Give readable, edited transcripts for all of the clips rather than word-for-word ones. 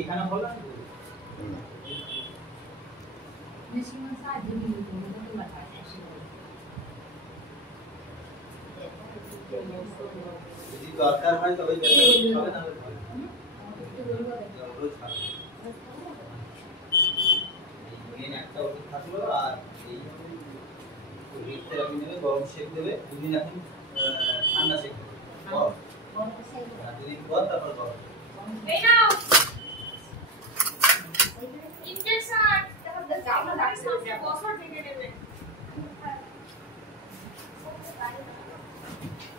এখানে হল না যদি দরকার হয় তবে হবে না মেন একটা ওষুধ থাকলো আর এই হিট থেরাপি নেবে, গরম সেক দেবে, দুদিন এখন ঠান্ডা সেক দেবে, দুদিন পর তারপর গরম। এই নাও ইনজেকশন, তারপর আমরা ডাক্তারের বছর ডেকে নেবে।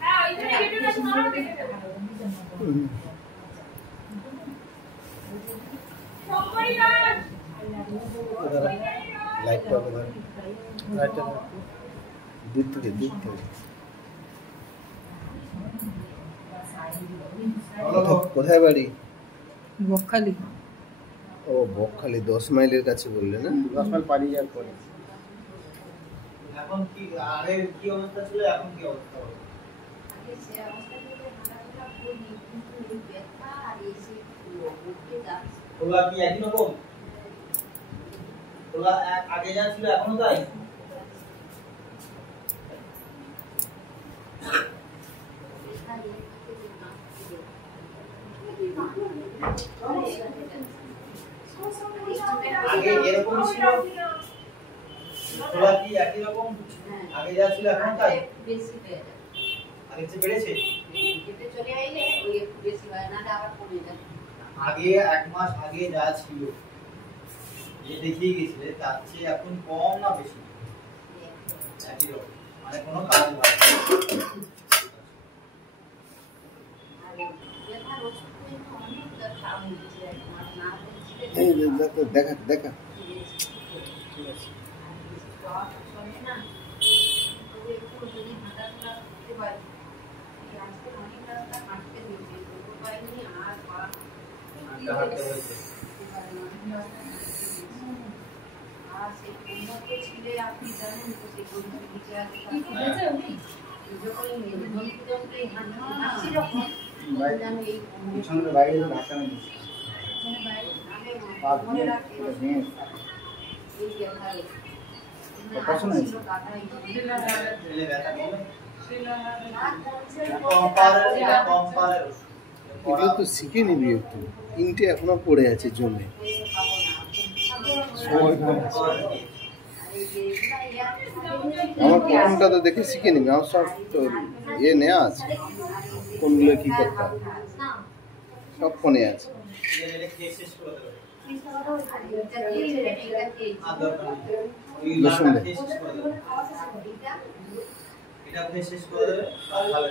হ্যাঁ ওইখানে কেটে না তোমারও ডেকে নেবে। সম্পরিবার লাইটটা দূর থেকে কোথায় বাড়ি? বকখালি। ও বকখালি 10 মাইলের কাছে বললে না? 10 মাইল পাড়ি যাওয়ার পরে। এখন কি আগে কি অবস্থা ছিল, এখন কি অবস্থা হবে? আগে সে অবস্থা থেকে হাঁটাচলা করি, কিন্তু এই ব্যথা আর এসে উঠে যাচ্ছে। ওলা কি একই রকম? ওলা আগে যা ছিল এখনো তাই? আগে এরকম ছিল, ওলা কি একই রকম আগে যা ছিল এখনো তাই? বেশি হয়ে যায়। আগে চেয়ে বেড়েছে? কেটে চলে আইলে ওই একটু বেশি হয় না, আবার কমে যায়। আগে 1 মাস আগে যা ছিল যে দেখিয়ে গেছিলে তার চেয়ে এখন কম না বেশি? একই রকম, মানে কোনো কাজ হয় না। দেখা বাইরে ঢাকা নেই। এগুলো তো শিখে নিবি একটু, 3টে এখনো পড়ে আছে জমে। আমার প্রথমটা তো দেখে শিখে নিবি, আমার সব তো নেওয়া আছে, কোনগুলো কি করতে হবে সব ফোনে আছে। শেষ করে দেবে আর ভালো